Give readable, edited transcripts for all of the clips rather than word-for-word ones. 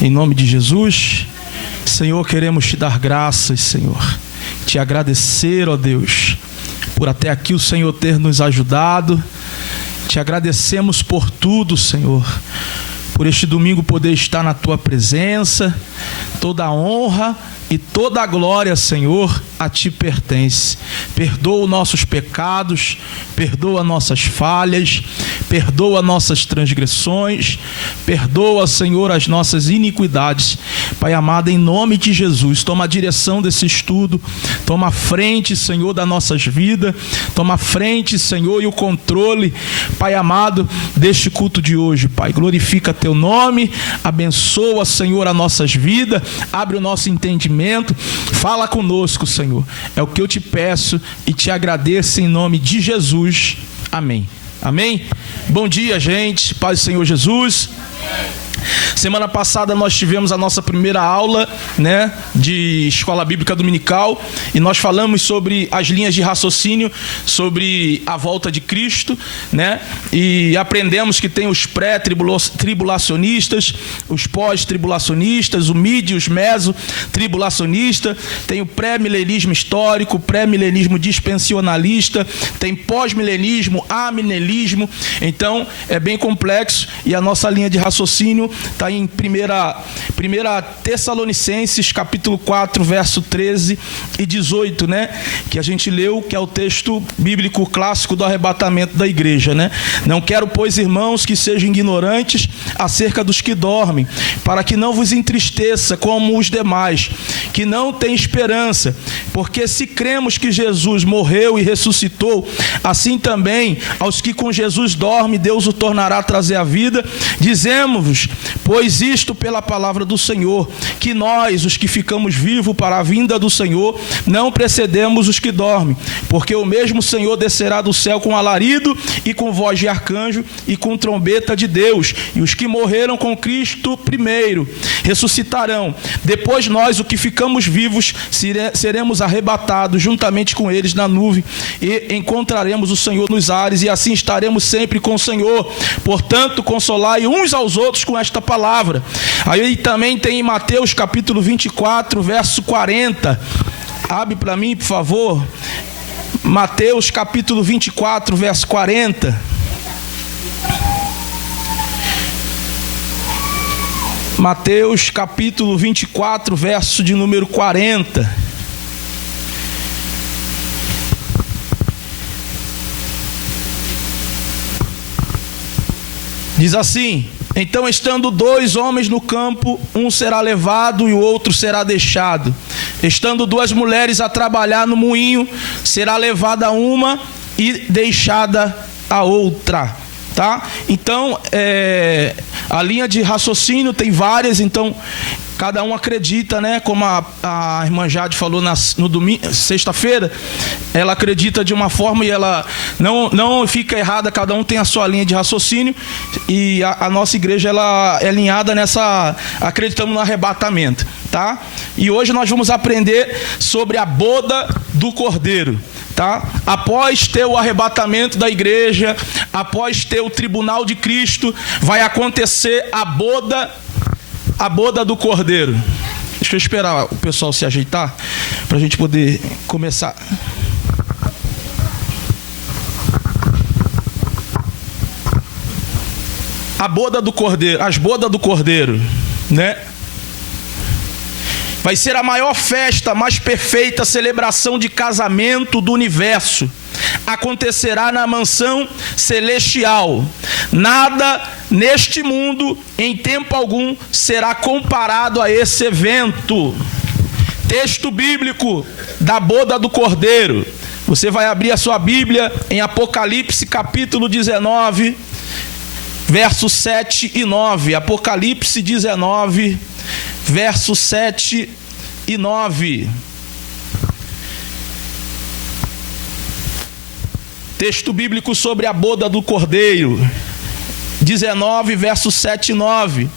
Em nome de Jesus, Senhor, queremos te dar graças, Senhor. Te agradecer, ó Deus, por até aqui o Senhor ter nos ajudado. Te agradecemos por tudo, Senhor. Por este domingo poder estar na tua presença. Toda a honra e toda a glória, Senhor, a ti pertence. Perdoa os nossos pecados, perdoa nossas falhas, perdoa nossas transgressões, perdoa, Senhor, as nossas iniquidades. Pai amado, em nome de Jesus, toma a direção desse estudo, toma a frente, Senhor, das nossas vidas, toma a frente, Senhor, e o controle, Pai amado, deste culto de hoje, Pai. Glorifica teu nome, abençoa, Senhor, as nossas vidas, abre o nosso entendimento, fala conosco, Senhor. É o que eu te peço e te agradeço em nome de Jesus. Amém. Amém? Bom dia, gente. Paz do Senhor Jesus. Semana passada nós tivemos a nossa primeira aula, né, de Escola Bíblica Dominical, e nós falamos sobre as linhas de raciocínio, sobre a volta de Cristo, né, e aprendemos que tem os pré-tribulacionistas, os pós-tribulacionistas, o mid e os meso-tribulacionistas, tem o pré-milenismo histórico, o pré-milenismo dispensionalista, tem pós-milenismo, amilenismo. Então é bem complexo, e a nossa linha de raciocínio está em 1 Tessalonicenses, capítulo 4, verso 13 e 18, né? Que a gente leu, que é o texto bíblico clássico do arrebatamento da igreja, né? Não quero, pois, irmãos, que sejam ignorantes acerca dos que dormem, para que não vos entristeça como os demais, que não têm esperança, porque se cremos que Jesus morreu e ressuscitou, assim também aos que com Jesus dormem, Deus o tornará a trazer a vida. Dizemos-vos, pois isto pela palavra do Senhor, que nós, os que ficamos vivos para a vinda do Senhor, não precedemos os que dormem, porque o mesmo Senhor descerá do céu com alarido e com voz de arcanjo e com trombeta de Deus, e os que morreram com Cristo primeiro ressuscitarão. Depois nós, os que ficamos vivos, seremos arrebatados juntamente com eles na nuvem e encontraremos o Senhor nos ares, e assim estaremos sempre com o Senhor. Portanto, consolai uns aos outros com esta palavra. Aí também tem em Mateus capítulo 24, verso 40. Abre para mim, por favor. Mateus capítulo 24, verso 40. Mateus capítulo 24, verso de número 40. Diz assim: então, estando dois homens no campo, um será levado e o outro será deixado. Estando duas mulheres a trabalhar no moinho, será levada uma e deixada a outra. Tá? Então, a linha de raciocínio tem várias, então cada um acredita, né? Como a irmã Jade falou no domingo, sexta-feira, ela acredita de uma forma e ela não fica errada, cada um tem a sua linha de raciocínio, e a nossa igreja ela é alinhada nessa, acreditamos no arrebatamento, tá? E hoje nós vamos aprender sobre a boda do Cordeiro. Tá? Após ter o arrebatamento da igreja, após ter o tribunal de Cristo, vai acontecer a boda do Cordeiro. Deixa eu esperar o pessoal se ajeitar para a gente poder começar. A boda do Cordeiro, as bodas do Cordeiro, né? Vai ser a maior festa, mais perfeita celebração de casamento do universo. Acontecerá na mansão celestial. Nada neste mundo, em tempo algum, será comparado a esse evento. Texto bíblico da boda do Cordeiro. Você vai abrir a sua Bíblia em Apocalipse capítulo 19, versos 7 e 9. Apocalipse 19, versos 7 e 9. Texto bíblico sobre a boda do Cordeiro. 19, versos 7 e 9.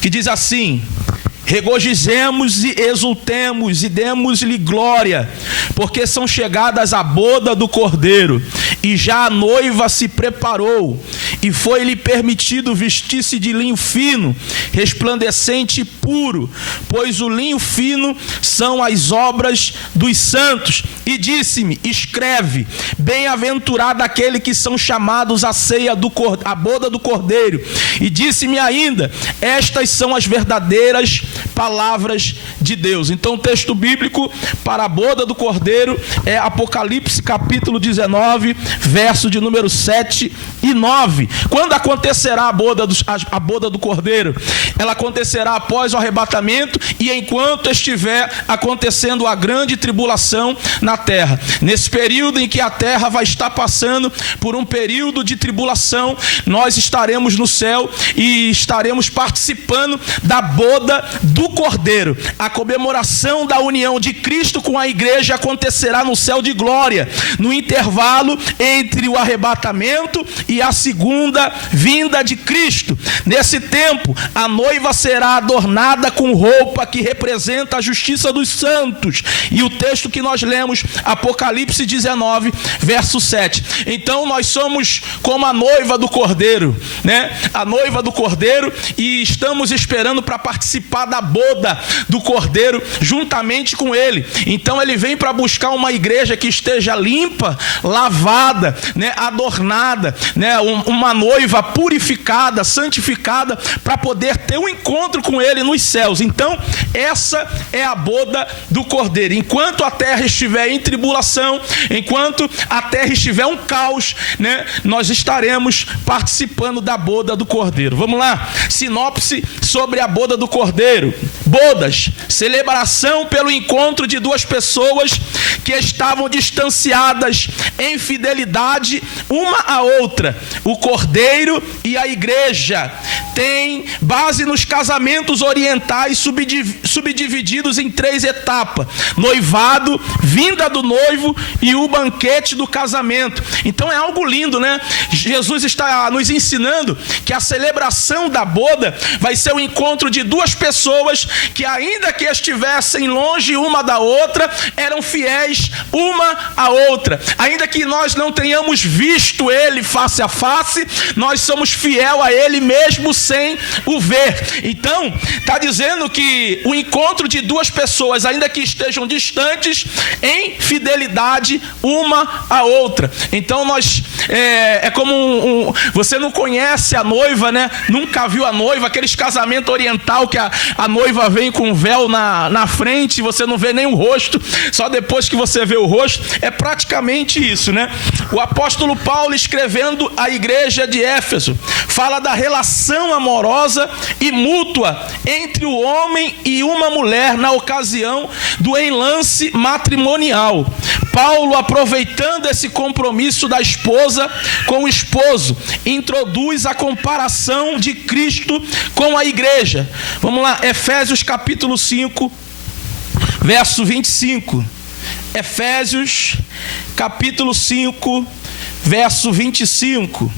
Que diz assim: regozijemos e exultemos e demos-lhe glória, porque são chegadas a boda do Cordeiro, e já a noiva se preparou, e foi-lhe permitido vestir-se de linho fino, resplandecente e puro, pois o linho fino são as obras dos santos. E disse-me: escreve, bem-aventurado aquele que são chamados à ceia à boda do Cordeiro. E disse-me ainda: estas são as verdadeiras palavras de Deus. Então o texto bíblico para a boda do Cordeiro é Apocalipse capítulo 19, verso de número 7 e 9. Quando acontecerá a boda do Cordeiro? Ela acontecerá após o arrebatamento e enquanto estiver acontecendo a grande tribulação na terra. Nesse período em que a terra vai estar passando por um período de tribulação, nós estaremos no céu e estaremos participando da boda do Cordeiro. A comemoração da união de Cristo com a igreja acontecerá no céu de glória, no intervalo entre o arrebatamento e a segunda vinda de Cristo. Nesse tempo, a noiva será adornada com roupa que representa a justiça dos santos. E o texto que nós lemos, Apocalipse 19, verso 7. Então nós somos como a noiva do Cordeiro, né? A noiva do Cordeiro, e estamos esperando para participar da boda do Cordeiro juntamente com ele. Então ele vem para buscar uma igreja que esteja limpa, lavada, né? Adornada, né? Uma noiva purificada, santificada, para poder ter um encontro com ele nos céus. Então essa é a boda do Cordeiro. Enquanto a terra estiver em tribulação, enquanto a terra estiver um caos, né? Nós estaremos participando da boda do Cordeiro. Vamos lá, sinopse sobre a boda do Cordeiro. Bodas, celebração pelo encontro de duas pessoas que estavam distanciadas em fidelidade uma à outra. O Cordeiro e a igreja tem base nos casamentos orientais subdivididos em 3 etapas: noivado, vinda do noivo e o banquete do casamento. Então é algo lindo, né? Jesus está nos ensinando que a celebração da boda vai ser o encontro de duas pessoas que, ainda que estivessem longe uma da outra, eram fiéis uma à outra. Ainda que nós não tenhamos visto ele face a face, nós somos fiel a ele mesmo sem o ver. Então está dizendo que o encontro de duas pessoas, ainda que estejam distantes, em fidelidade uma à outra. Então nós é como você não conhece a noiva, né? Nunca viu a noiva, aqueles casamentos oriental que a noiva vem com um véu na frente e você não vê nem o rosto, só depois que você vê o rosto. É praticamente isso, né? O apóstolo Paulo, escrevendo à igreja de Éfeso, fala da relação amorosa e mútua entre o homem e uma mulher na ocasião do enlace matrimonial. Paulo, aproveitando esse compromisso da esposa com o esposo, introduz a comparação de Cristo com a igreja. Vamos lá, Efésios capítulo 5, verso 25. Efésios capítulo 5, verso 25.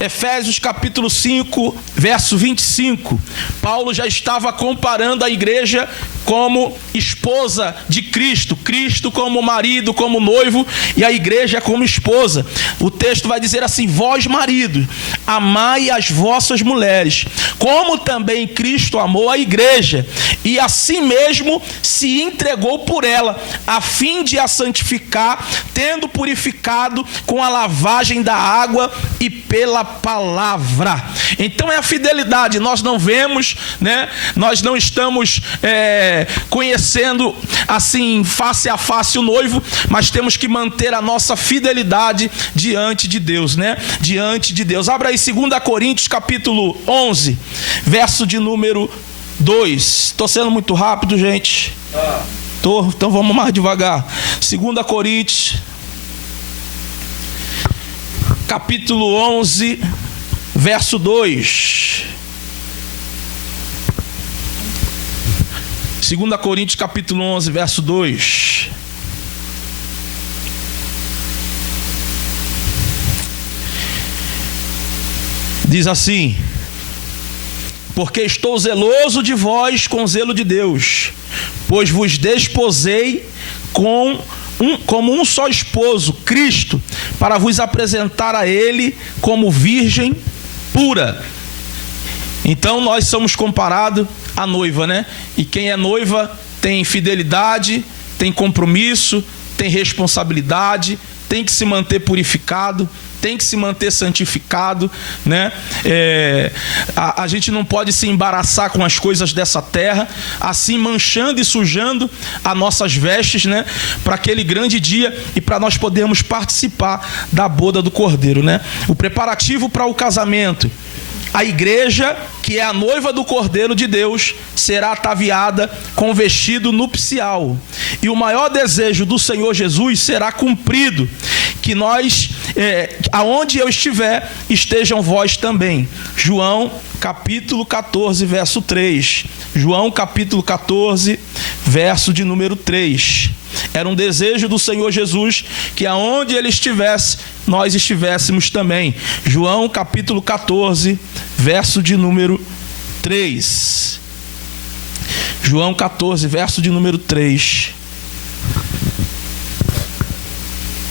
Efésios capítulo 5, verso 25. Paulo já estava comparando a igreja como esposa de Cristo, Cristo como marido, como noivo, e a igreja como esposa. O texto vai dizer assim: vós maridos, amai as vossas mulheres, como também Cristo amou a igreja, e assim mesmo se entregou por ela, a fim de a santificar, tendo purificado com a lavagem da água e pela palavra. Então é a fidelidade. Nós não vemos, né? Nós não estamos conhecendo assim face a face o noivo, mas temos que manter a nossa fidelidade diante de Deus, né? Diante de Deus. Abra aí 2 Coríntios capítulo 11, verso de número 2. Estou sendo muito rápido, gente? Então vamos mais devagar. 2 Coríntios capítulo 11, verso 2. 2 Coríntios capítulo 11, verso 2. Diz assim: porque estou zeloso de vós com zelo de Deus, pois vos desposei como um só esposo, Cristo, para vos apresentar a Ele como virgem pura. Então nós somos comparados à noiva, né? E quem é noiva tem fidelidade, tem compromisso, tem responsabilidade, tem que se manter purificado, tem que se manter santificado, né? A gente não pode se embaraçar com as coisas dessa terra, assim manchando e sujando as nossas vestes, né? Para aquele grande dia e para nós podermos participar da boda do Cordeiro, né? O preparativo para o casamento. A igreja, que é a noiva do Cordeiro de Deus, será ataviada com vestido nupcial. E o maior desejo do Senhor Jesus será cumprido, que nós, aonde eu estiver, estejam vós também. João capítulo 14, verso 3. João capítulo 14, verso de número 3. Era um desejo do Senhor Jesus que aonde Ele estivesse, nós estivéssemos também. João capítulo 14, verso de número 3. João 14, verso de número 3.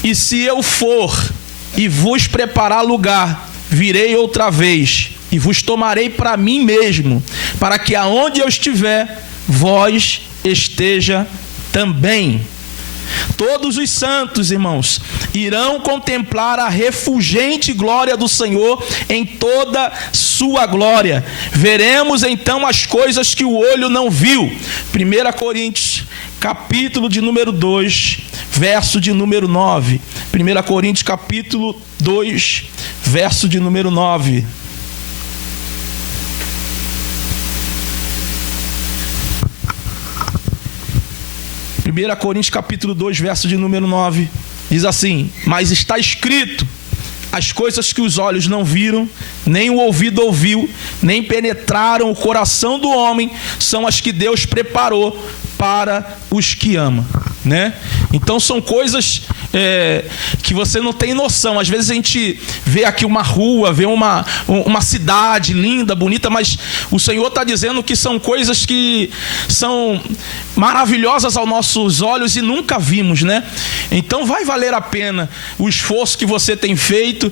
E se eu for e vos preparar lugar, virei outra vez e vos tomarei para mim mesmo, para que aonde eu estiver, vós esteja também. Todos os santos, irmãos, irão contemplar a refulgente glória do Senhor em toda sua glória. Veremos então as coisas que o olho não viu. 1 Coríntios, capítulo de número 2, verso de número 9. 1 Coríntios, capítulo 2, verso de número 9. 1 Coríntios capítulo 2, verso de número 9, diz assim: mas está escrito, as coisas que os olhos não viram, nem o ouvido ouviu, nem penetraram o coração do homem, são as que Deus preparou para os que ama, né? Então são coisas que você não tem noção. Às vezes a gente vê aqui uma rua, vê uma cidade linda, bonita, mas o Senhor está dizendo que são coisas que são maravilhosas aos nossos olhos e nunca vimos, né? Então vai valer a pena o esforço que você tem feito,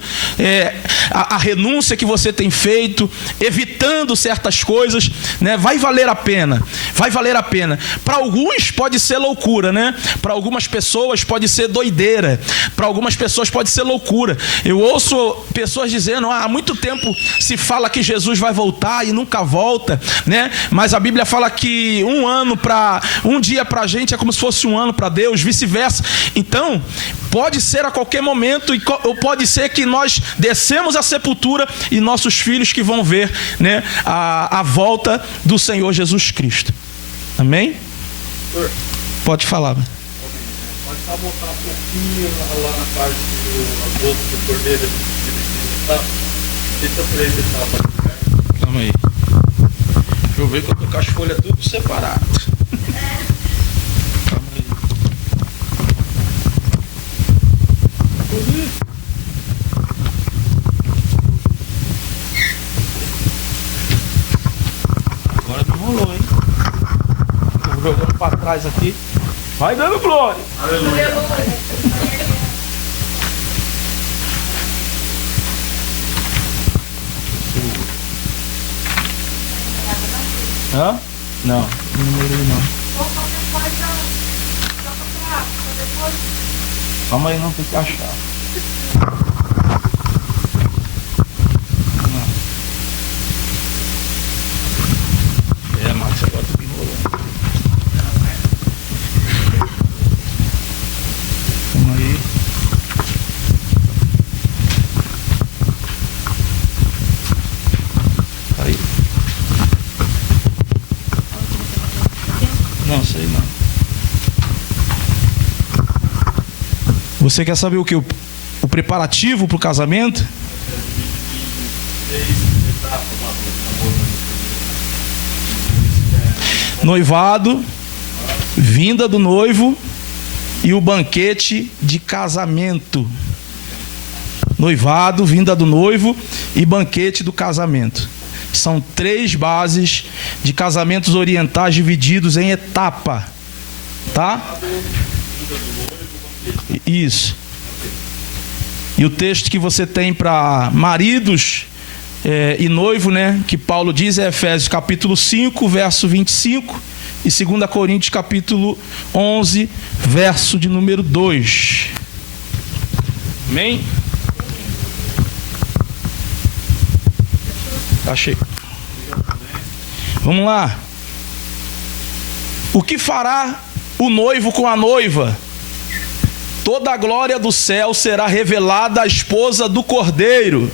a renúncia que você tem feito, evitando certas coisas, né? Vai valer a pena, vai valer a pena. Para alguns pode ser loucura, né? Para algumas pessoas pode ser doideira, para algumas pessoas pode ser loucura. Eu ouço pessoas dizendo: há muito tempo se fala que Jesus vai voltar e nunca volta, né? Mas a Bíblia fala que um dia para a gente é como se fosse um ano para Deus, vice-versa. Então pode ser a qualquer momento, ou pode ser que nós descemos à sepultura e nossos filhos que vão ver, né, a volta do Senhor Jesus Cristo. Amém? Pode falar. Pode só botar um pouquinho lá na parte do boca do cordeiro de deixa pra ele estar. Calma aí. Deixa eu ver que eu tô com as folhas tudo separado. Calma aí. Agora não rolou, hein? Tô jogando pra trás aqui. Vai dando glória. Aleluia. Hã? Não. Não número não. Calma aí, não tem que achar. Max, agora tô enrolando. Calma aí. Aí. Não, sei não. Você quer saber o que? O preparativo para o casamento? Noivado, vinda do noivo e o banquete de casamento. Noivado, vinda do noivo e banquete do casamento. São 3 bases de casamentos orientais divididos em etapa, tá? Isso. E o texto que você tem para maridos e noivo, né, que Paulo diz, é Efésios capítulo 5, verso 25, e 2 Coríntios capítulo 11, verso de número 2. Amém? Achei. Vamos lá. O que fará o noivo com a noiva? Toda a glória do céu será revelada à esposa do Cordeiro.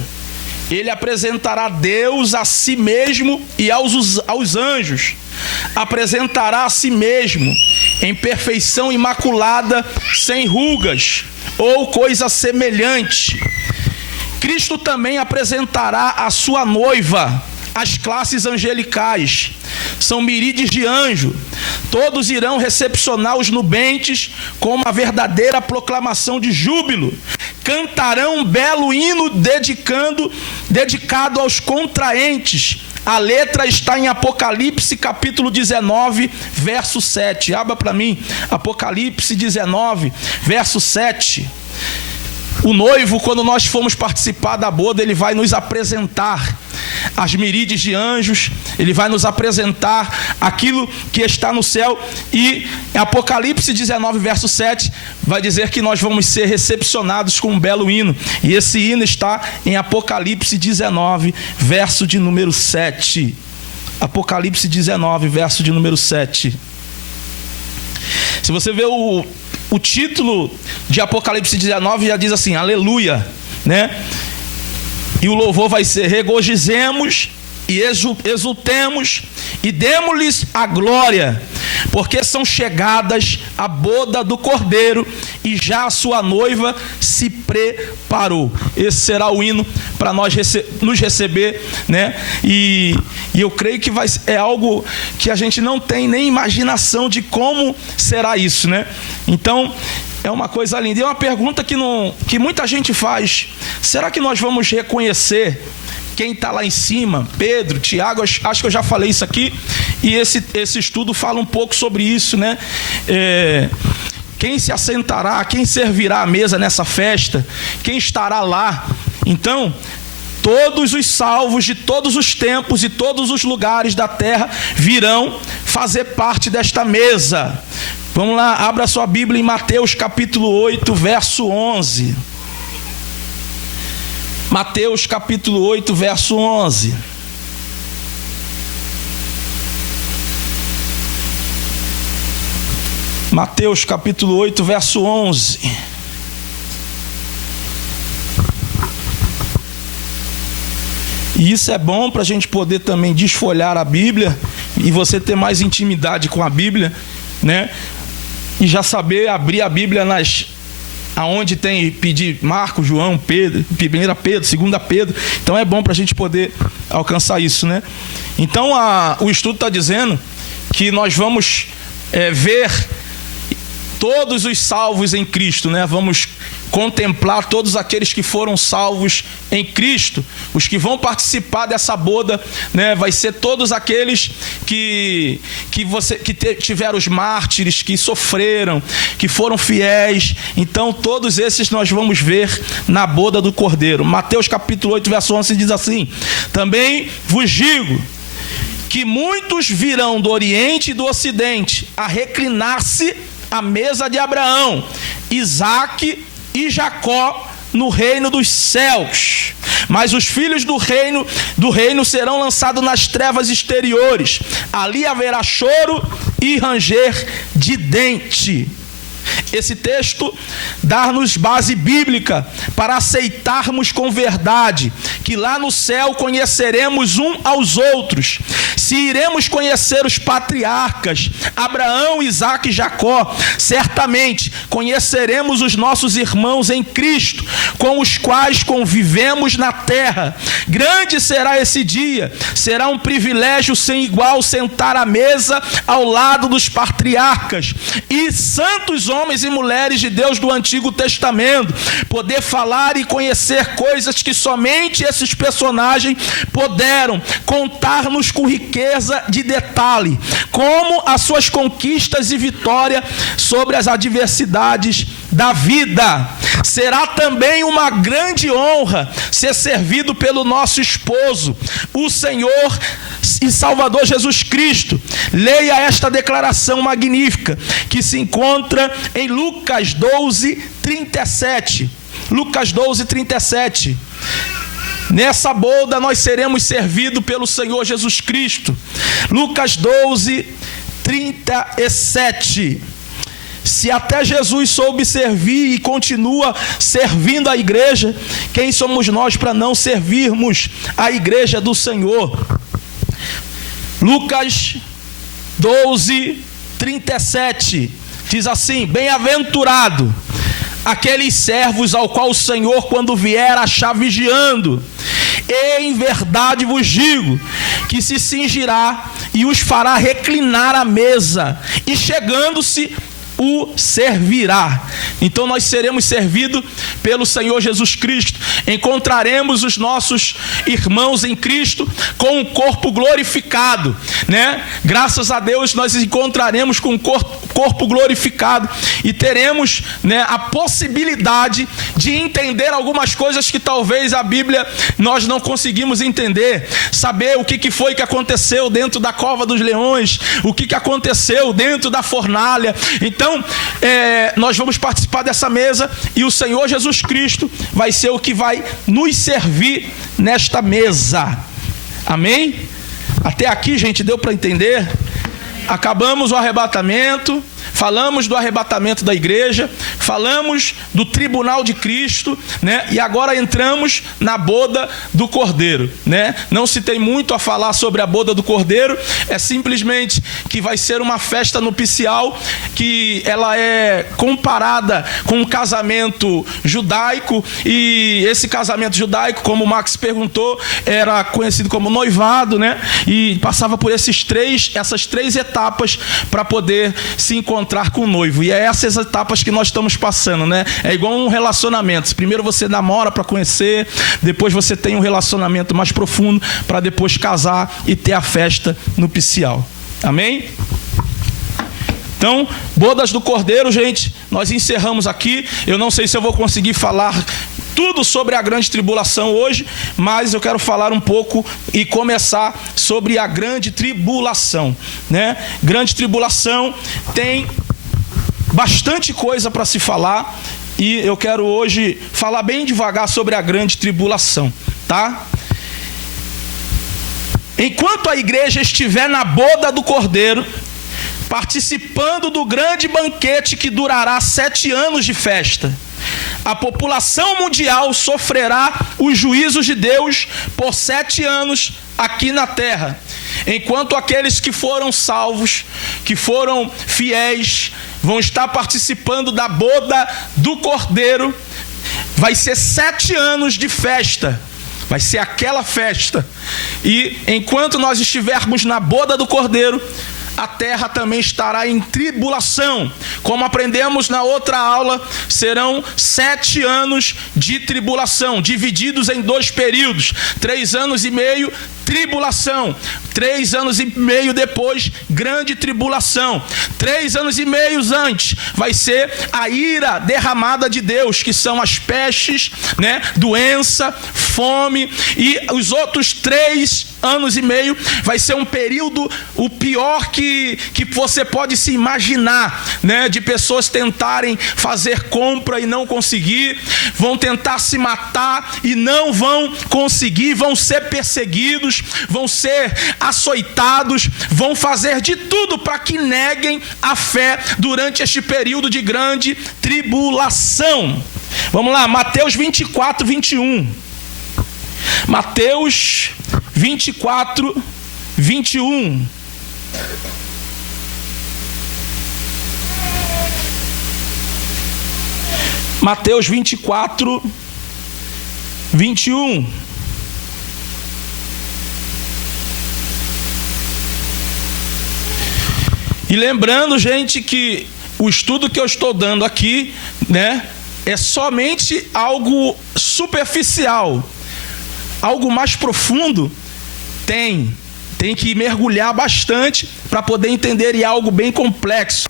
Ele apresentará Deus a si mesmo e aos anjos. Apresentará a si mesmo em perfeição imaculada, sem rugas ou coisa semelhante. Cristo também apresentará a sua noiva, as classes angelicais. São miríades de anjo. Todos irão recepcionar os nubentes com uma verdadeira proclamação de júbilo. Cantarão um belo hino dedicado aos contraentes. A letra está em Apocalipse capítulo 19, verso 7. Abra para mim, Apocalipse 19, verso 7. O noivo, quando nós formos participar da boda, ele vai nos apresentar as miríades de anjos, ele vai nos apresentar aquilo que está no céu. E em Apocalipse 19, verso 7, vai dizer que nós vamos ser recepcionados com um belo hino. E esse hino está em Apocalipse 19, verso de número 7. Apocalipse 19, verso de número 7. Se você vê o título de Apocalipse 19, já diz assim, aleluia, né? E o louvor vai ser: regozijemos e exultemos e demos-lhes a glória, porque são chegadas a boda do Cordeiro e já a sua noiva se preparou. Esse será o hino para nós nos receber, né? E eu creio que é algo que a gente não tem nem imaginação de como será isso, né? Então é uma coisa linda. E é uma pergunta que muita gente faz: será que nós vamos reconhecer quem está lá em cima? Pedro, Tiago, acho que eu já falei isso aqui, e esse estudo fala um pouco sobre isso, né? Quem se assentará, quem servirá a mesa nessa festa, quem estará lá? Então, todos os salvos de todos os tempos e todos os lugares da terra virão fazer parte desta mesa. Vamos lá, abra sua Bíblia em Mateus capítulo 8, verso 11. Mateus capítulo 8, verso 11. Mateus capítulo 8, verso 11. E isso é bom para a gente poder também desfolhar a Bíblia e você ter mais intimidade com a Bíblia, né? E já saber abrir a Bíblia aonde tem pedir Marcos, João, Pedro, 1 Pedro, 2 Pedro. Então é bom para a gente poder alcançar isso, né? Então o estudo está dizendo que nós vamos ver todos os salvos em Cristo, né? Vamos contemplar todos aqueles que foram salvos em Cristo. Os que vão participar dessa boda, né, vai ser todos aqueles que tiveram os mártires, que sofreram, que foram fiéis. Então todos esses nós vamos ver na boda do Cordeiro. Mateus capítulo 8, verso 11 diz assim: também vos digo que muitos virão do Oriente e do Ocidente a reclinar-se à mesa de Abraão, Isaque e Jacó no reino dos céus. Mas os filhos do reino serão lançados nas trevas exteriores. Ali haverá choro e ranger de dente. Esse texto dá-nos base bíblica para aceitarmos com verdade que lá no céu conheceremos um aos outros. Se iremos conhecer os patriarcas Abraão, Isaque e Jacó, certamente conheceremos os nossos irmãos em Cristo, com os quais convivemos na terra. Grande será esse dia, será um privilégio sem igual sentar à mesa ao lado dos patriarcas e santos homens e mulheres de Deus do Antigo Testamento, poder falar e conhecer coisas que somente esses personagens puderam contar-nos com riqueza de detalhe, como as suas conquistas e vitória sobre as adversidades da vida. Será também uma grande honra ser servido pelo nosso esposo, o Senhor e Salvador Jesus Cristo. Leia esta declaração magnífica que se encontra em Lucas 12, 37. Lucas 12, 37. Nessa boda nós seremos servidos pelo Senhor Jesus Cristo. Lucas 12, 37. Se até Jesus soube servir e continua servindo a igreja, quem somos nós para não servirmos a igreja do Senhor? Lucas 12, 37 diz assim: bem-aventurado aqueles servos ao qual o Senhor, quando vier, achar vigiando. E em verdade vos digo que se cingirá e os fará reclinar à mesa, e chegando-se o servirá. Então nós seremos servidos pelo Senhor Jesus Cristo. Encontraremos os nossos irmãos em Cristo com um corpo glorificado, né? Graças a Deus nós encontraremos com um corpo glorificado e teremos, né, a possibilidade de entender algumas coisas que talvez a Bíblia nós não conseguimos entender. Saber o que foi que aconteceu dentro da cova dos leões, o que aconteceu dentro da fornalha. Então, nós vamos participar dessa mesa e o Senhor Jesus Cristo vai ser o que vai nos servir nesta mesa. Amém? Até aqui, gente, deu para entender? Acabamos o arrebatamento, falamos do arrebatamento da igreja, falamos do tribunal de Cristo, né? E agora entramos na boda do Cordeiro, né? Não se tem muito a falar sobre a boda do Cordeiro, é simplesmente que vai ser uma festa nupcial, que ela é comparada com um casamento judaico, e esse casamento judaico, como o Max perguntou, era conhecido como noivado, né? E passava por essas três etapas para poder se encontrar com o noivo. E é essas etapas que nós estamos passando, né? É igual um relacionamento. Primeiro você namora para conhecer, depois você tem um relacionamento mais profundo para depois casar e ter a festa nupcial. Amém? Então, bodas do Cordeiro, gente, nós encerramos aqui. Eu não sei se eu vou conseguir falar tudo sobre a grande tribulação hoje, mas eu quero falar um pouco e começar sobre a grande tribulação, né? Grande tribulação tem bastante coisa para se falar e eu quero hoje falar bem devagar sobre a grande tribulação, tá? Enquanto a igreja estiver na boda do Cordeiro, participando do grande banquete que durará 7 anos de festa, a população mundial sofrerá os juízos de Deus por 7 anos aqui na terra. Enquanto aqueles que foram salvos, que foram fiéis, vão estar participando da boda do Cordeiro, vai ser 7 anos de festa. Vai ser aquela festa. E enquanto nós estivermos na boda do Cordeiro, a terra também estará em tribulação. Como aprendemos na outra aula, serão 7 anos de tribulação, divididos em 2 períodos. 3 anos e meio, tribulação. 3 anos e meio depois, grande tribulação. 3 anos e meio antes, vai ser a ira derramada de Deus, que são as pestes, né? Doença, fome. E os outros 3 anos e meio vai ser um período, o pior que você pode se imaginar, né? De pessoas tentarem fazer compra e não conseguir, vão tentar se matar e não vão conseguir, vão ser perseguidos, vão ser açoitados, vão fazer de tudo para que neguem a fé durante este período de grande tribulação. Vamos lá, Mateus 24, 21. Mateus 24, 21. Mateus 24, 21. E lembrando, gente, que o estudo que eu estou dando aqui, né, é somente algo superficial. Algo mais profundo tem que mergulhar bastante para poder entender, e é algo bem complexo.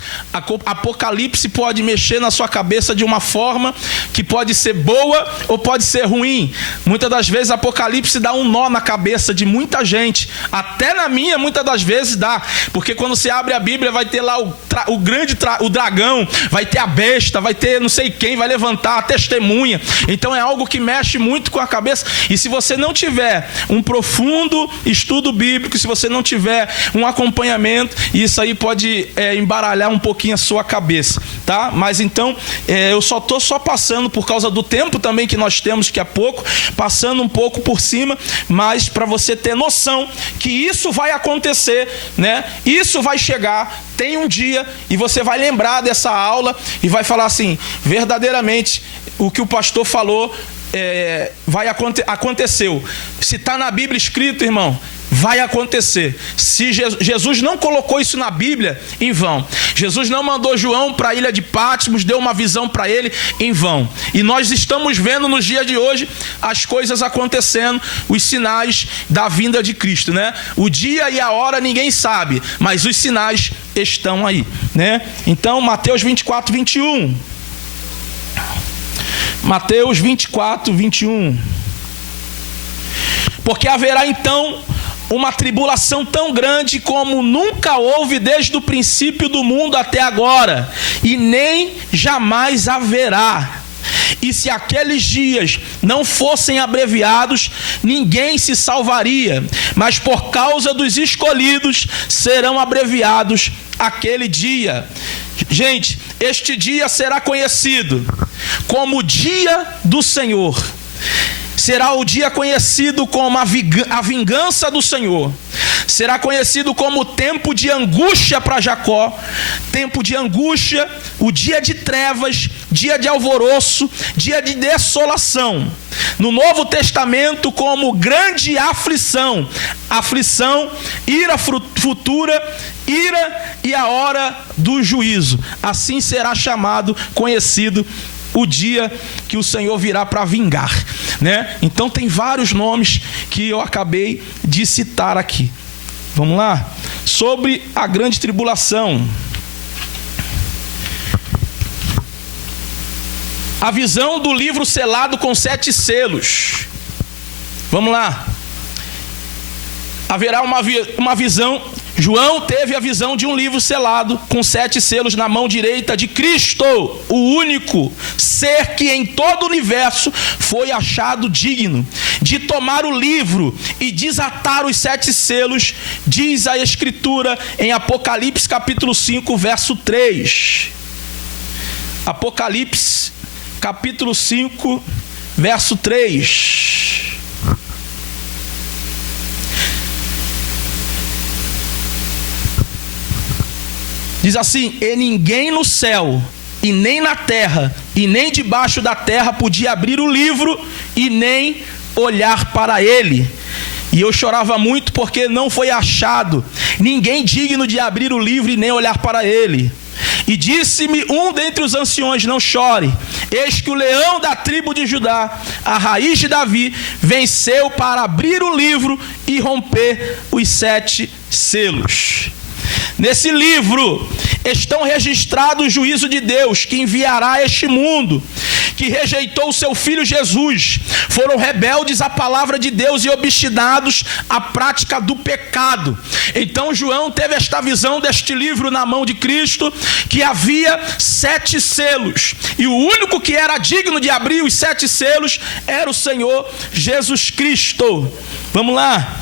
Apocalipse pode mexer na sua cabeça de uma forma que pode ser boa ou pode ser ruim. Muitas das vezes Apocalipse dá um nó na cabeça de muita gente, até na minha muitas das vezes dá, porque quando você abre a Bíblia vai ter lá o dragão, vai ter a besta, vai ter não sei quem, vai levantar a testemunha. Então é algo que mexe muito com a cabeça, e se você não tiver um profundo estudo bíblico, se você não tiver um acompanhamento, isso aí pode embaralhar um pouquinho a sua cabeça, tá? Mas então, eu só estou passando por causa do tempo também que nós temos, que é pouco, passando um pouco por cima, mas para você ter noção que isso vai acontecer, né? Isso vai chegar, tem um dia, e você vai lembrar dessa aula e vai falar assim, verdadeiramente, o que o pastor falou aconteceu. Se está na Bíblia escrito, irmão, vai acontecer. Se Jesus não colocou isso na Bíblia, em vão. Jesus não mandou João para a ilha de Patmos, deu uma visão para ele, em vão. E nós estamos vendo nos dias de hoje as coisas acontecendo, os sinais da vinda de Cristo, né? O dia e a hora ninguém sabe, mas os sinais estão aí, né? Então, Mateus 24, 21. Mateus 24, 21. Porque haverá então uma tribulação tão grande como nunca houve desde o princípio do mundo até agora, e nem jamais haverá. E se aqueles dias não fossem abreviados, ninguém se salvaria, mas por causa dos escolhidos serão abreviados aquele dia. Gente, este dia será conhecido como o dia do Senhor. Será o dia conhecido como a vingança do Senhor. Será conhecido como o tempo de angústia para Jacó. Tempo de angústia, o dia de trevas, dia de alvoroço, dia de desolação. No Novo Testamento como grande aflição. Aflição, ira futura, ira e a hora do juízo. Assim será chamado, conhecido, o dia que o Senhor virá para vingar, né? Então tem vários nomes que eu acabei de citar aqui. Vamos lá? Sobre a grande tribulação. A visão do livro selado com 7 selos. Vamos lá. Haverá uma visão. João teve a visão de um livro selado com 7 selos na mão direita de Cristo, o único ser que em todo o universo foi achado digno de tomar o livro e desatar os 7 selos, diz a Escritura em Apocalipse capítulo 5, verso 3. Apocalipse capítulo 5, verso 3. Diz assim: e ninguém no céu, e nem na terra, e nem debaixo da terra podia abrir o livro e nem olhar para ele. E eu chorava muito porque não foi achado ninguém digno de abrir o livro e nem olhar para ele. E disse-me um dentre os anciões: não chore, eis que o leão da tribo de Judá, a raiz de Davi, venceu para abrir o livro e romper os 7 selos. Nesse livro estão registrados o juízo de Deus que enviará a este mundo, que rejeitou o seu Filho Jesus, foram rebeldes à palavra de Deus e obstinados à prática do pecado. Então João teve esta visão deste livro na mão de Cristo, que havia 7 selos, e o único que era digno de abrir os 7 selos era o Senhor Jesus Cristo. Vamos lá.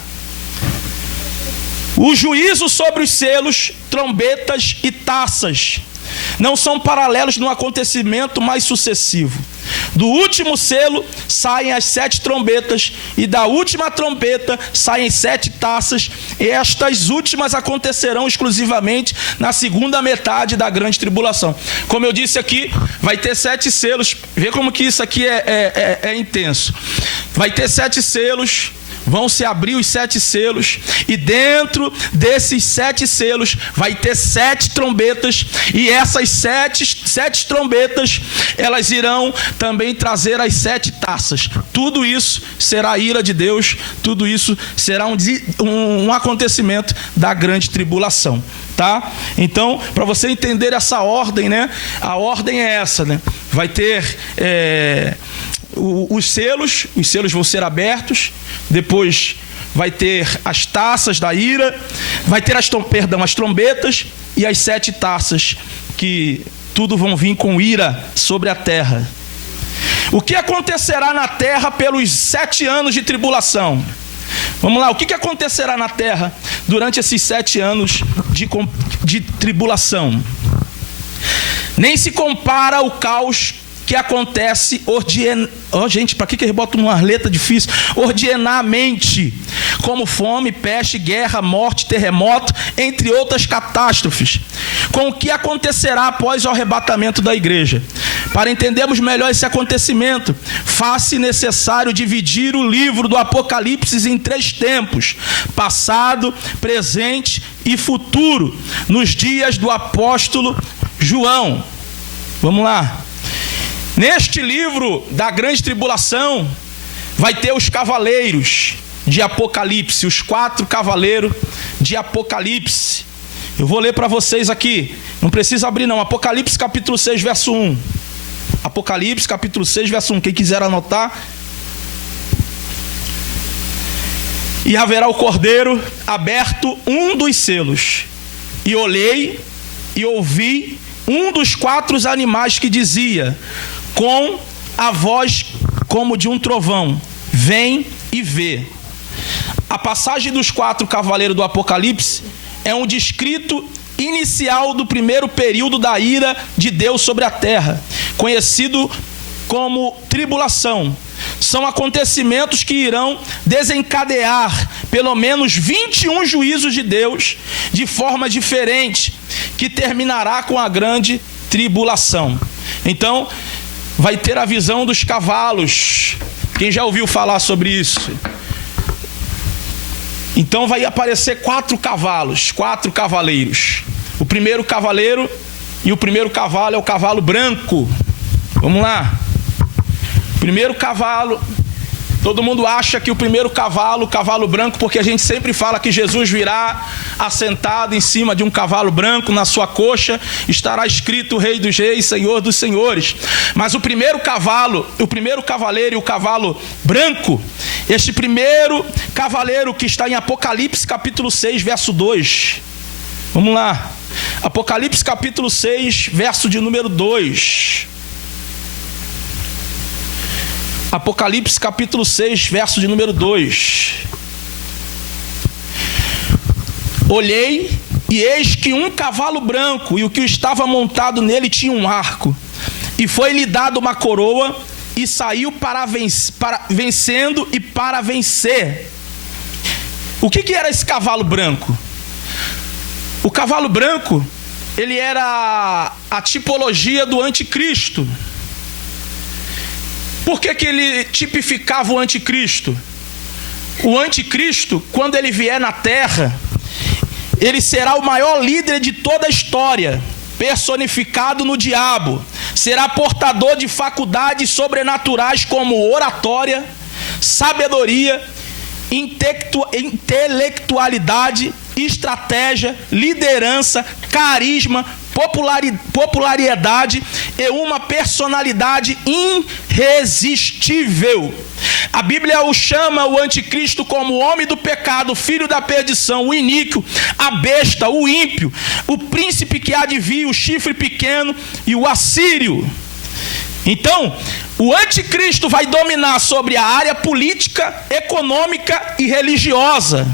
O juízo sobre os selos, trombetas e taças não são paralelos no acontecimento mais sucessivo. Do último selo saem as 7 trombetas, e da última trombeta saem 7 taças, e estas últimas acontecerão exclusivamente na segunda metade da grande tribulação. Como eu disse aqui, vai ter 7 selos. Vê como que isso aqui é intenso. Vai ter 7 selos. vão se abrir os 7 selos, e dentro desses 7 selos vai ter 7 trombetas, e essas 7 trombetas, elas irão também trazer as 7 taças. Tudo isso será a ira de Deus, tudo isso será um acontecimento da grande tribulação. Tá? Então, para você entender essa ordem, né? A ordem é essa, né? Vai ter os selos vão ser abertos, depois vai ter as taças da ira, vai ter as trombetas e as 7 taças, que tudo vão vir com ira sobre a terra. O que acontecerá na terra pelos 7 anos de tribulação? Vamos lá, o que acontecerá na terra durante esses 7 anos de tribulação? Nem se compara o caos que acontece gente, para que eles botam uma letra difícil? Ordinariamente, como fome, peste, guerra, morte, terremoto, entre outras catástrofes, com o que acontecerá após o arrebatamento da igreja. Para entendermos melhor esse acontecimento, faz-se necessário dividir o livro do Apocalipse em 3 tempos: passado, presente e futuro, nos dias do apóstolo João. Vamos lá. Neste livro da grande tribulação, vai ter os cavaleiros de Apocalipse, os 4 cavaleiros de Apocalipse. Eu vou ler para vocês aqui, não precisa abrir não, Apocalipse capítulo 6, verso 1. Apocalipse capítulo 6, verso 1, quem quiser anotar. E haverá o cordeiro aberto um dos selos, e olhei e ouvi um dos 4 animais que dizia, com a voz como de um trovão: vem e vê. A passagem dos 4 cavaleiros do Apocalipse é um descrito inicial do primeiro período da ira de Deus sobre a terra, conhecido como tribulação. São acontecimentos que irão desencadear pelo menos 21 juízos de Deus de forma diferente, que terminará com a grande tribulação. Então, vai ter a visão dos cavalos. Quem já ouviu falar sobre isso? Então vai aparecer 4 cavalos, 4 cavaleiros. O primeiro cavaleiro, e o primeiro cavalo é o cavalo branco. Vamos lá. Primeiro cavalo. Todo mundo acha que o primeiro cavalo, o cavalo branco, porque a gente sempre fala que Jesus virá assentado em cima de um cavalo branco, na sua coxa estará escrito Rei dos Reis, Senhor dos Senhores. Mas o primeiro cavalo, o primeiro cavaleiro e o cavalo branco, este primeiro cavaleiro que está em Apocalipse capítulo 6, verso 2. Vamos lá. Apocalipse capítulo 6, verso de número 2. Apocalipse capítulo 6, verso de número 2. Olhei, e eis que um cavalo branco, e o que estava montado nele tinha um arco, e foi-lhe dado uma coroa, e saiu vencendo e para vencer. O que era esse cavalo branco? O cavalo branco, ele era a tipologia do anticristo. Por que ele tipificava o anticristo? O anticristo, quando ele vier na terra, ele será o maior líder de toda a história, personificado no diabo. Será portador de faculdades sobrenaturais como oratória, sabedoria, intelectualidade, estratégia, liderança, carisma, popularidade e uma personalidade irresistível. A Bíblia o chama, o anticristo, como o homem do pecado, filho da perdição, o iníquo, a besta, o ímpio, o príncipe que há de vir, o chifre pequeno e o assírio. Então, o anticristo vai dominar sobre a área política, econômica e religiosa.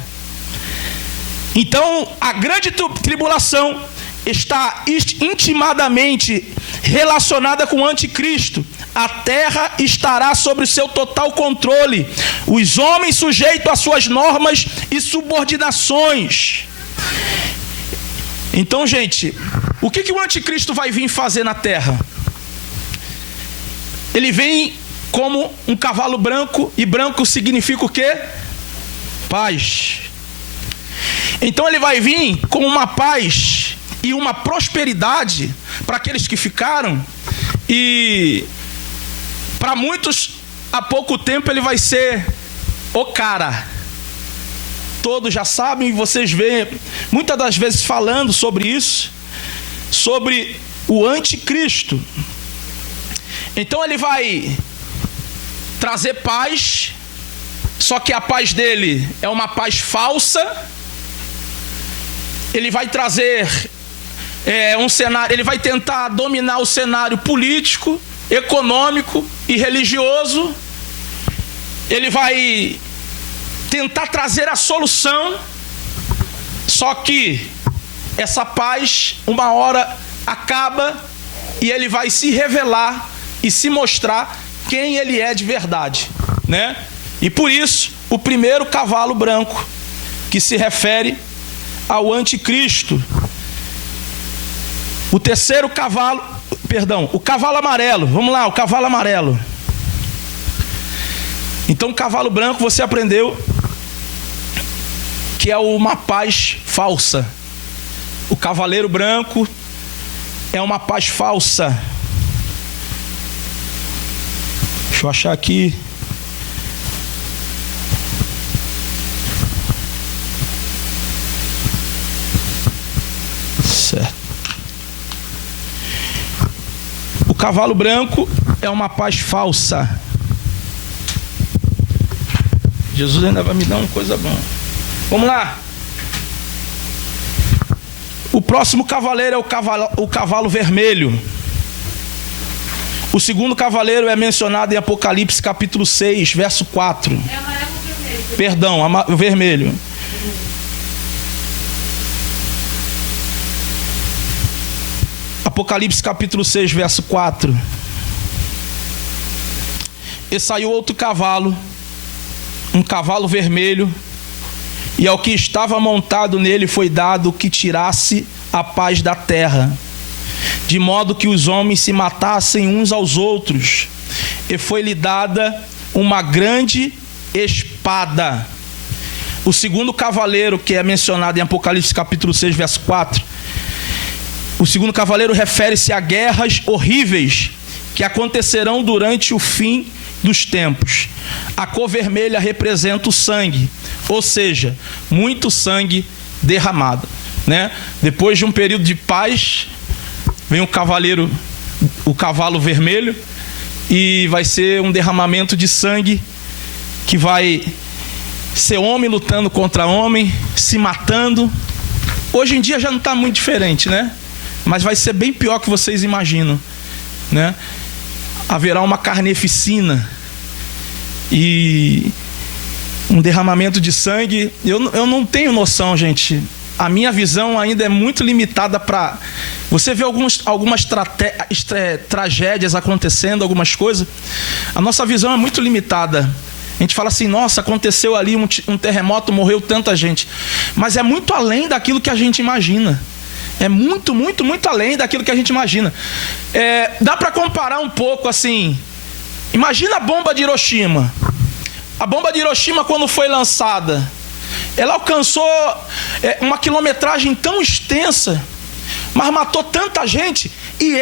Então, a grande tribulação está intimadamente relacionada com o anticristo. A terra estará sob o seu total controle, os homens sujeitos às suas normas e subordinações. Então, gente, o que o anticristo vai vir fazer na terra? Ele vem como um cavalo branco, e branco significa o quê? Paz. Então ele vai vir com uma paz e uma prosperidade para aqueles que ficaram, e para muitos, há pouco tempo ele vai ser o cara. Todos já sabem, vocês veem muitas das vezes falando sobre isso, sobre o anticristo. Então ele vai trazer paz, só que a paz dele é uma paz falsa. Ele vai trazer um cenário, ele vai tentar dominar o cenário político, econômico e religioso. Ele vai tentar trazer a solução, só que essa paz uma hora acaba e ele vai se revelar e se mostrar quem ele é de verdade, né? E por isso, o primeiro cavalo branco, que se refere ao anticristo. O terceiro cavalo, o cavalo amarelo. Vamos lá, o cavalo amarelo. Então, o cavalo branco, você aprendeu que é uma paz falsa. O cavaleiro branco é uma paz falsa. Deixa eu achar aqui. Certo. O cavalo branco é uma paz falsa. Jesus ainda vai me dar uma coisa boa. Vamos lá. O próximo cavaleiro é o cavalo vermelho. O segundo cavaleiro é mencionado em Apocalipse capítulo 6, verso 4. É amarelo ou vermelho? Perdão, vermelho. Apocalipse capítulo 6, verso 4. E saiu outro cavalo, um cavalo vermelho, e ao que estava montado nele foi dado que tirasse a paz da terra, de modo que os homens se matassem uns aos outros, e foi-lhe dada uma grande espada. O segundo cavaleiro, que é mencionado em Apocalipse capítulo 6, verso 4, o segundo cavaleiro refere-se a guerras horríveis que acontecerão durante o fim dos tempos. A cor vermelha representa o sangue, ou seja, muito sangue derramado, né? Depois de um período de paz, vem o cavalo vermelho, e vai ser um derramamento de sangue, que vai ser homem lutando contra homem, se matando. Hoje em dia já não está muito diferente, né? Mas vai ser bem pior que vocês imaginam, né? Haverá uma carneficina e um derramamento de sangue. Eu não tenho noção, gente. A minha visão ainda é muito limitada para... Você vê algumas tragédias acontecendo, algumas coisas. A nossa visão é muito limitada. A gente fala assim, nossa, aconteceu ali um terremoto, morreu tanta gente. Mas é muito além daquilo que a gente imagina. É muito, muito, muito além daquilo que a gente imagina. Dá para comparar um pouco assim. Imagina a bomba de Hiroshima. A bomba de Hiroshima, quando foi lançada, ela alcançou uma quilometragem tão extensa, mas matou tanta gente. E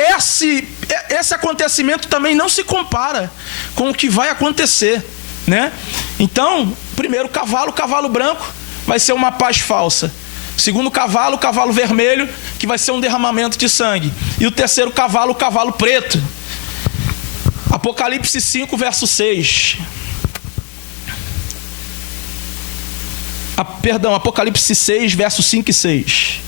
esse acontecimento também não se compara com o que vai acontecer, né? Então, primeiro cavalo, cavalo branco, vai ser uma paz falsa. Segundo cavalo, o cavalo vermelho, que vai ser um derramamento de sangue. E o terceiro cavalo, o cavalo preto. Apocalipse 5, verso 6. Apocalipse 6, verso 5 e 6.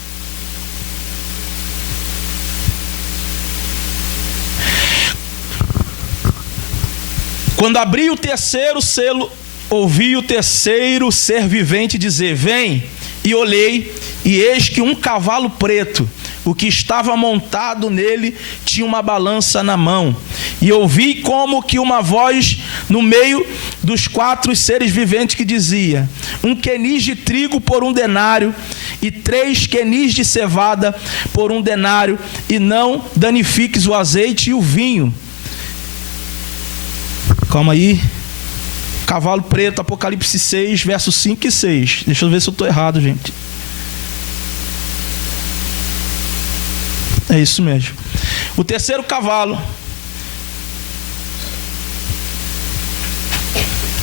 Quando abri o terceiro selo, ouvi o terceiro ser vivente dizer: vem. E olhei, e eis que um cavalo preto, o que estava montado nele, tinha uma balança na mão. E ouvi como que uma voz no meio dos 4 seres viventes que dizia: um quenis de trigo por 1 denário, e 3 quenis de cevada por 1 denário, e não danifiques o azeite e o vinho. Calma aí. Cavalo preto, Apocalipse 6, versos 5 e 6. Deixa eu ver se eu estou errado, gente. É isso mesmo. O terceiro cavalo.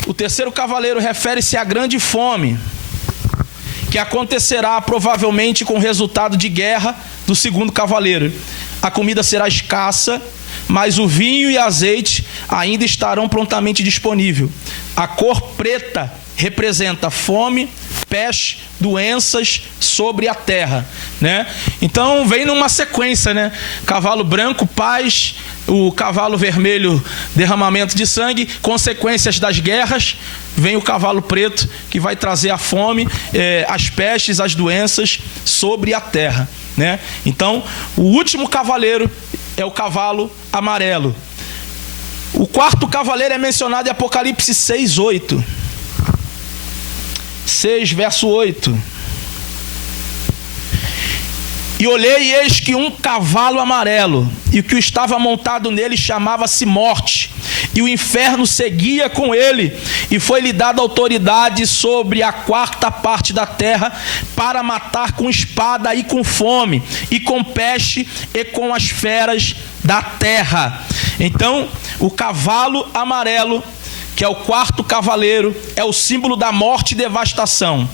O terceiro cavaleiro refere-se à grande fome, que acontecerá provavelmente com resultado de guerra do segundo cavaleiro. A comida será escassa, mas o vinho e azeite ainda estarão prontamente disponíveis. A cor preta representa fome, peste, doenças sobre a terra, né? Então vem numa sequência, né? Cavalo branco, paz; o cavalo vermelho, derramamento de sangue, consequências das guerras. Vem o cavalo preto, que vai trazer a fome, as pestes, as doenças sobre a terra, né? Então, o último cavaleiro é o cavalo amarelo. O quarto cavaleiro é mencionado em Apocalipse 6, 8. 6, verso 8. E olhei, e eis que um cavalo amarelo, e o que estava montado nele chamava-se Morte, e o inferno seguia com ele, e foi-lhe dada autoridade sobre a quarta parte da terra, para matar com espada e com fome, e com peste, e com as feras da terra. Então, o cavalo amarelo, que é o quarto cavaleiro, é o símbolo da morte e devastação.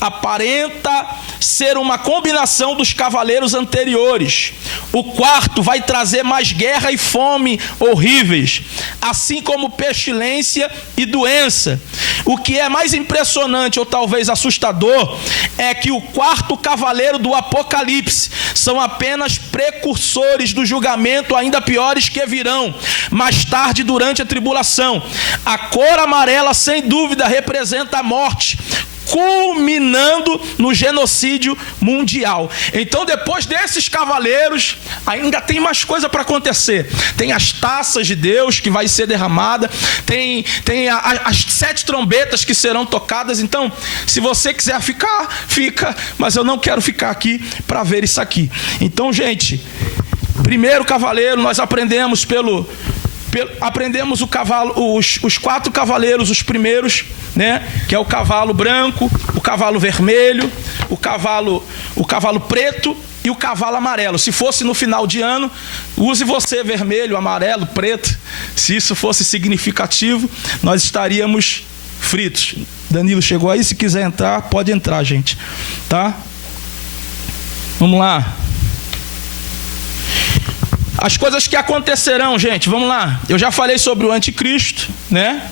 Aparenta ser uma combinação dos cavaleiros anteriores. O quarto vai trazer mais guerra e fome horríveis, assim como pestilência e doença. O que é mais impressionante, ou talvez assustador, é que o quarto cavaleiro do Apocalipse são apenas precursores do julgamento ainda piores que virão mais tarde durante a tribulação. A cor amarela, sem dúvida, representa a morte, culminando no genocídio mundial. Então, depois desses cavaleiros, ainda tem mais coisa para acontecer. Tem as taças de Deus que vai ser derramada, tem as 7 trombetas que serão tocadas. Então, se você quiser ficar, fica, mas eu não quero ficar aqui para ver isso aqui. Então, gente, primeiro cavaleiro, nós aprendemos aprendemos os 4 cavaleiros, os primeiros, né? Que é o cavalo branco, o cavalo vermelho, o cavalo preto e o cavalo amarelo. Se fosse no final de ano, use você vermelho, amarelo, preto. Se isso fosse significativo, nós estaríamos fritos. Danilo chegou aí, se quiser entrar, pode entrar, gente, tá? Vamos lá. As coisas que acontecerão, gente, vamos lá. Eu já falei sobre o anticristo, né?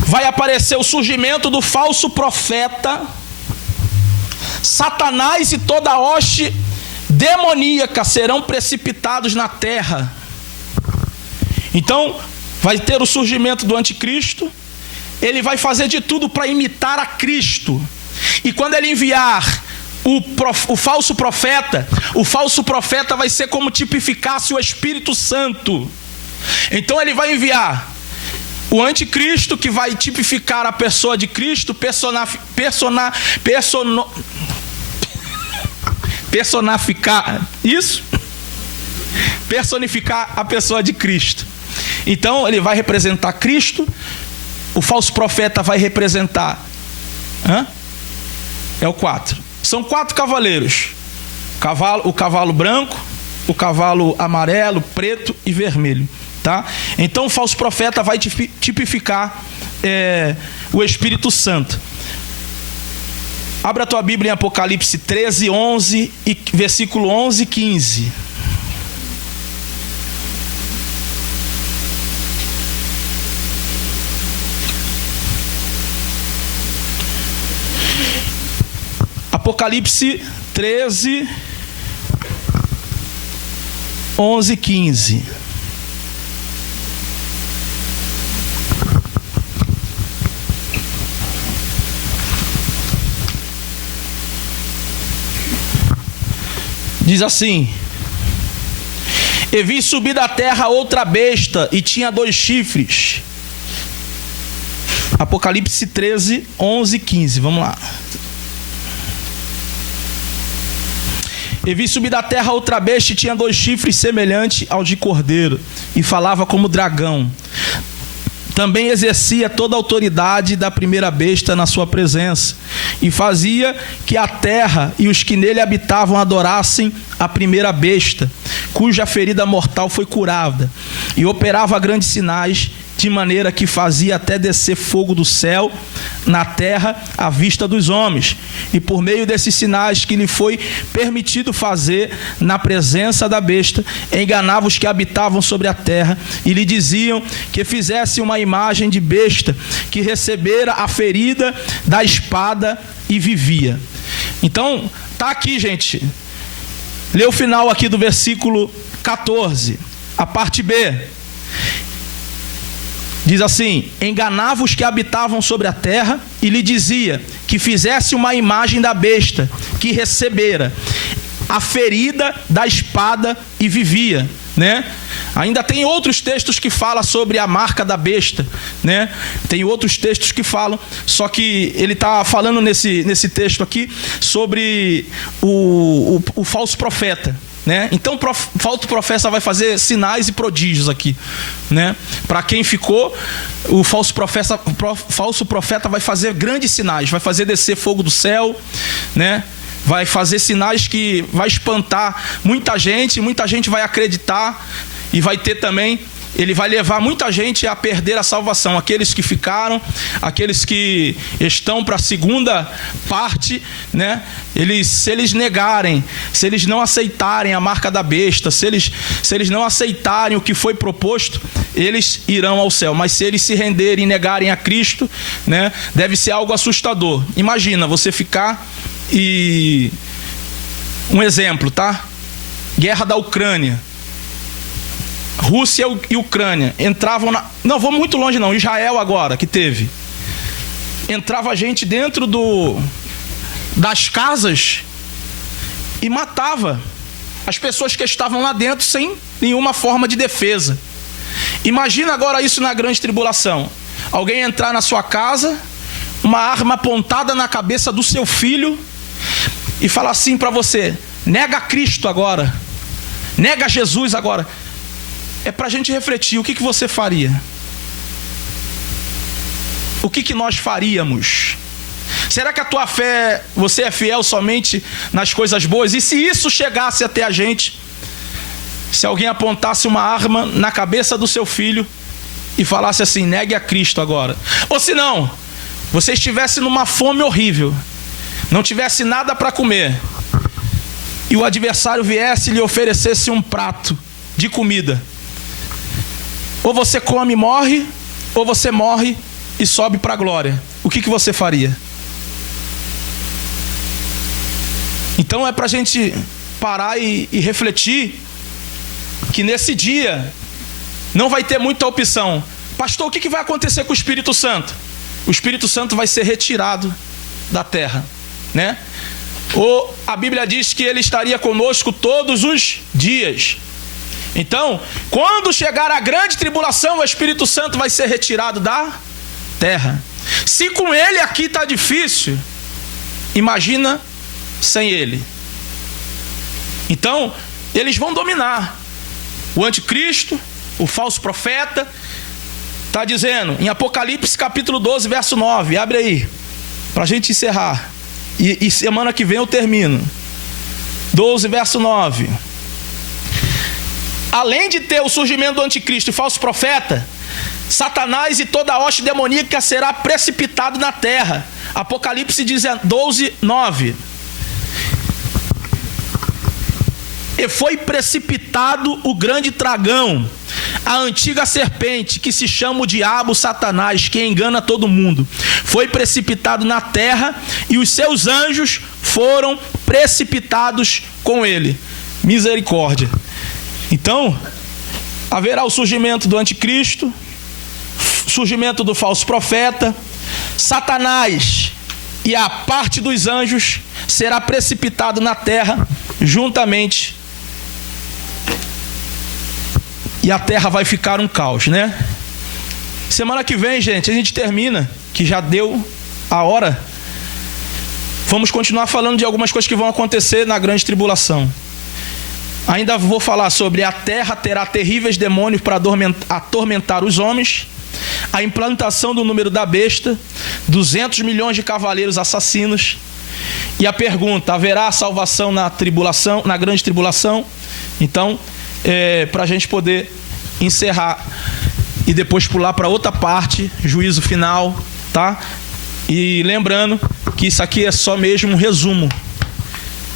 Vai aparecer o surgimento do falso profeta. Satanás e toda a hoste demoníaca serão precipitados na terra. Então, vai ter o surgimento do anticristo. Ele vai fazer de tudo para imitar a Cristo. E quando ele enviar o falso profeta vai ser como tipificasse o Espírito Santo. Então ele vai enviar o anticristo, que vai tipificar a pessoa de Cristo, personificar a pessoa de Cristo. Então ele vai representar Cristo. O falso profeta vai representar é o 4. São 4 cavaleiros: o cavalo branco, o cavalo amarelo, preto e vermelho, tá? Então o falso profeta vai tipificar o Espírito Santo. Abra a tua Bíblia em Apocalipse 13, 11 e versículo 11 e 15. Apocalipse 13, 11 e 15. Diz assim: e vi subir da terra outra besta, e tinha 2 chifres. Apocalipse 13, 11 e 15. Vamos lá. E vi subir da terra outra besta, e tinha 2 chifres semelhantes ao de cordeiro, e falava como dragão, também exercia toda a autoridade da primeira besta na sua presença, e fazia que a terra e os que nele habitavam adorassem a primeira besta, cuja ferida mortal foi curada, e operava grandes sinais, de maneira que fazia até descer fogo do céu na terra à vista dos homens. E por meio desses sinais que lhe foi permitido fazer na presença da besta, enganava os que habitavam sobre a terra, e lhe diziam que fizesse uma imagem de besta que recebera a ferida da espada e vivia. Então, tá aqui, gente. Lê o final aqui do versículo 14, a parte B. Diz assim: enganava os que habitavam sobre a terra e lhe dizia que fizesse uma imagem da besta que recebera a ferida da espada e vivia, né? Ainda tem outros textos que falam sobre a marca da besta, né? Tem outros textos que falam, só que ele está falando nesse texto aqui sobre o falso profeta, né? Então o falso profeta vai fazer sinais e prodígios aqui, né? Para quem ficou, o falso profeta vai fazer grandes sinais, vai fazer descer fogo do céu, né? Vai fazer sinais que vai espantar muita gente vai acreditar, e vai ter também, ele vai levar muita gente a perder a salvação. Aqueles que ficaram, aqueles que estão para a segunda parte, né? Se eles negarem, se eles não aceitarem a marca da besta, se eles não aceitarem o que foi proposto, eles irão ao céu. Mas se eles se renderem e negarem a Cristo, né? Deve ser algo assustador. Imagina você ficar e... Um exemplo, tá? Guerra da Ucrânia. Rússia e Ucrânia entravam na... Não, vou muito longe não. Israel agora, que teve. Entrava gente dentro das casas e matava as pessoas que estavam lá dentro sem nenhuma forma de defesa. Imagina agora isso na grande tribulação. Alguém entrar na sua casa, uma arma apontada na cabeça do seu filho e falar assim para você: nega Cristo agora, nega Jesus agora. É para a gente refletir, o que você faria? O que nós faríamos? Será que a tua fé, você é fiel somente nas coisas boas? E se isso chegasse até a gente, se alguém apontasse uma arma na cabeça do seu filho e falasse assim: negue a Cristo agora? Ou se não, você estivesse numa fome horrível, não tivesse nada para comer, e o adversário viesse e lhe oferecesse um prato de comida. Ou você come e morre, ou você morre e sobe para a glória. O que você faria? Então é para a gente parar e refletir que nesse dia não vai ter muita opção. Pastor, o que vai acontecer com o Espírito Santo? O Espírito Santo vai ser retirado da terra, né? Ou a Bíblia diz que ele estaria conosco todos os dias. Então, quando chegar a grande tribulação, o Espírito Santo vai ser retirado da terra. Se com ele aqui está difícil, imagina sem ele. Então, eles vão dominar. O anticristo, o falso profeta, está dizendo em Apocalipse capítulo 12, verso 9. Abre aí, para a gente encerrar. E semana que vem eu termino. 12, verso 9. Além de ter o surgimento do anticristo e falso profeta, Satanás e toda a hoste demoníaca será precipitado na terra. Apocalipse 12, 9. E foi precipitado o grande dragão, a antiga serpente, que se chama o diabo, Satanás, que engana todo mundo. Foi precipitado na terra, e os seus anjos foram precipitados com ele. Misericórdia. Então, haverá o surgimento do anticristo, surgimento do falso profeta. Satanás e a parte dos anjos será precipitado na terra juntamente, e a terra vai ficar um caos, né? Semana que vem, gente, a gente termina, que já deu a hora. Vamos continuar falando de algumas coisas que vão acontecer na grande tribulação. Ainda vou falar sobre a terra terá terríveis demônios para atormentar os homens. a implantação do número da besta, 200 milhões de cavaleiros assassinos. E a pergunta: haverá salvação na tribulação, na grande tribulação? Então, para a gente poder encerrar e depois pular para outra parte, juízo final, tá? E lembrando que isso aqui é só mesmo um resumo.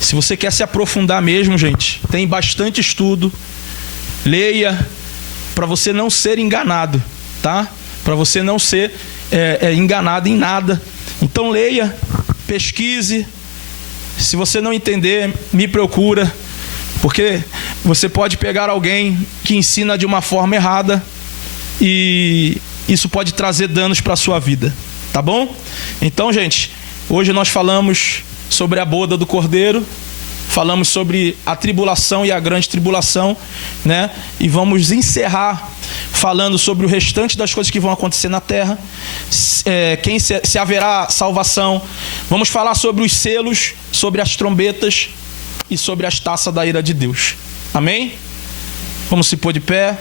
Se você quer se aprofundar mesmo, gente, tem bastante estudo. Leia para você não ser enganado, tá? Para você não ser enganado em nada. Então leia, pesquise. Se você não entender, me procura, porque você pode pegar alguém que ensina de uma forma errada e isso pode trazer danos para a sua vida, tá bom? Então, gente, hoje nós falamos sobre a boda do Cordeiro, falamos sobre a tribulação e a grande tribulação, né? E vamos encerrar falando sobre o restante das coisas que vão acontecer na terra, se haverá salvação. Vamos falar sobre os selos, sobre as trombetas e sobre as taças da ira de Deus. Amém? Vamos se pôr de pé.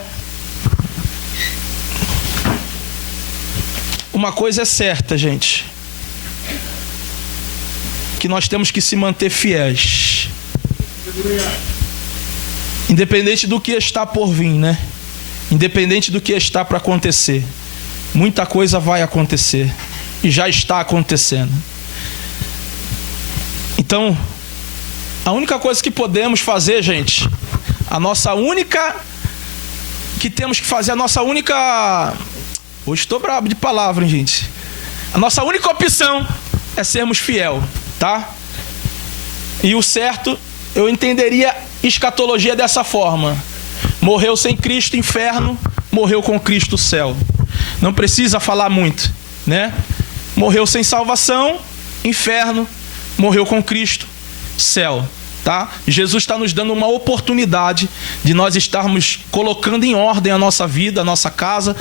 Uma coisa é certa, gente, que nós temos que se manter fiéis, independente do que está por vir, né? Independente do que está para acontecer, muita coisa vai acontecer e já está acontecendo. Então, a única coisa que podemos fazer, gente, hoje estou brabo de palavra, hein, gente? A nossa única opção é sermos fiel, tá? E o certo, eu entenderia escatologia dessa forma: morreu sem Cristo, inferno; morreu com Cristo, céu. Não precisa falar muito, né? Morreu sem salvação, inferno; morreu com Cristo, céu, tá? Jesus está nos dando uma oportunidade de nós estarmos colocando em ordem a nossa vida, a nossa casa.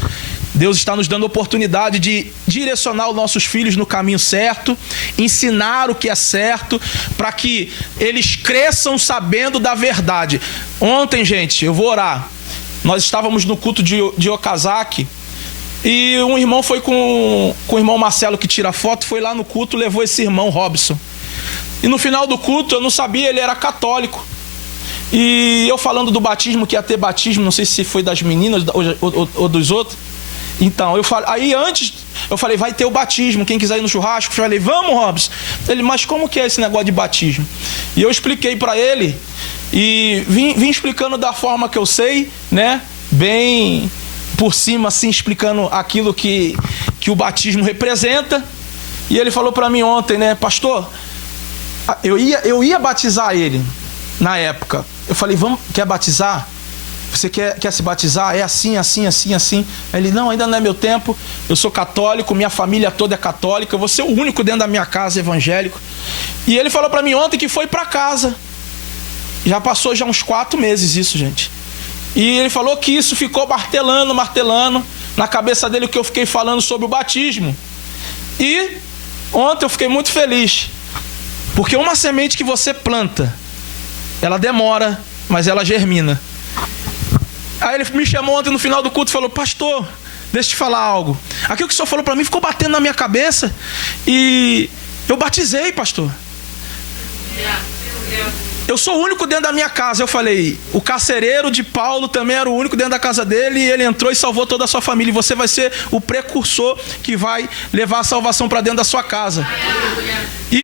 Deus está nos dando a oportunidade de direcionar os nossos filhos no caminho certo, ensinar o que é certo, para que eles cresçam sabendo da verdade. Ontem, gente, eu vou orar. Nós estávamos no culto de Okazaki e um irmão foi com o irmão Marcelo, que tira foto, foi lá no culto, levou esse irmão Robson. E no final do culto, eu não sabia, ele era católico. E eu falando do batismo, que ia ter batismo, não sei se foi das meninas ou dos outros. Então, aí antes, eu falei, vai ter o batismo, quem quiser ir no churrasco. Eu falei, vamos, Robson. Ele, mas como que é esse negócio de batismo? E eu expliquei para ele, e vim explicando da forma que eu sei, né? Bem por cima, assim, explicando aquilo que o batismo representa. E ele falou para mim ontem, né, pastor, eu ia batizar ele na época. Eu falei, quer batizar? Você quer se batizar? É assim, assim, assim, assim. Aí ele, não, ainda não é meu tempo. Eu sou católico, minha família toda é católica. Eu vou ser o único dentro da minha casa evangélico. E ele falou para mim ontem que foi para casa. Já passou uns 4 meses isso, gente. E ele falou que isso ficou martelando na cabeça dele, o que eu fiquei falando sobre o batismo. E ontem eu fiquei muito feliz, porque uma semente que você planta, ela demora, mas ela germina. Aí ele me chamou ontem no final do culto e falou, pastor, deixa eu te falar algo. Aquilo que o senhor falou para mim ficou batendo na minha cabeça e eu batizei, pastor. Eu sou o único dentro da minha casa. Eu falei, o carcereiro de Paulo também era o único dentro da casa dele e ele entrou e salvou toda a sua família. E você vai ser o precursor que vai levar a salvação para dentro da sua casa.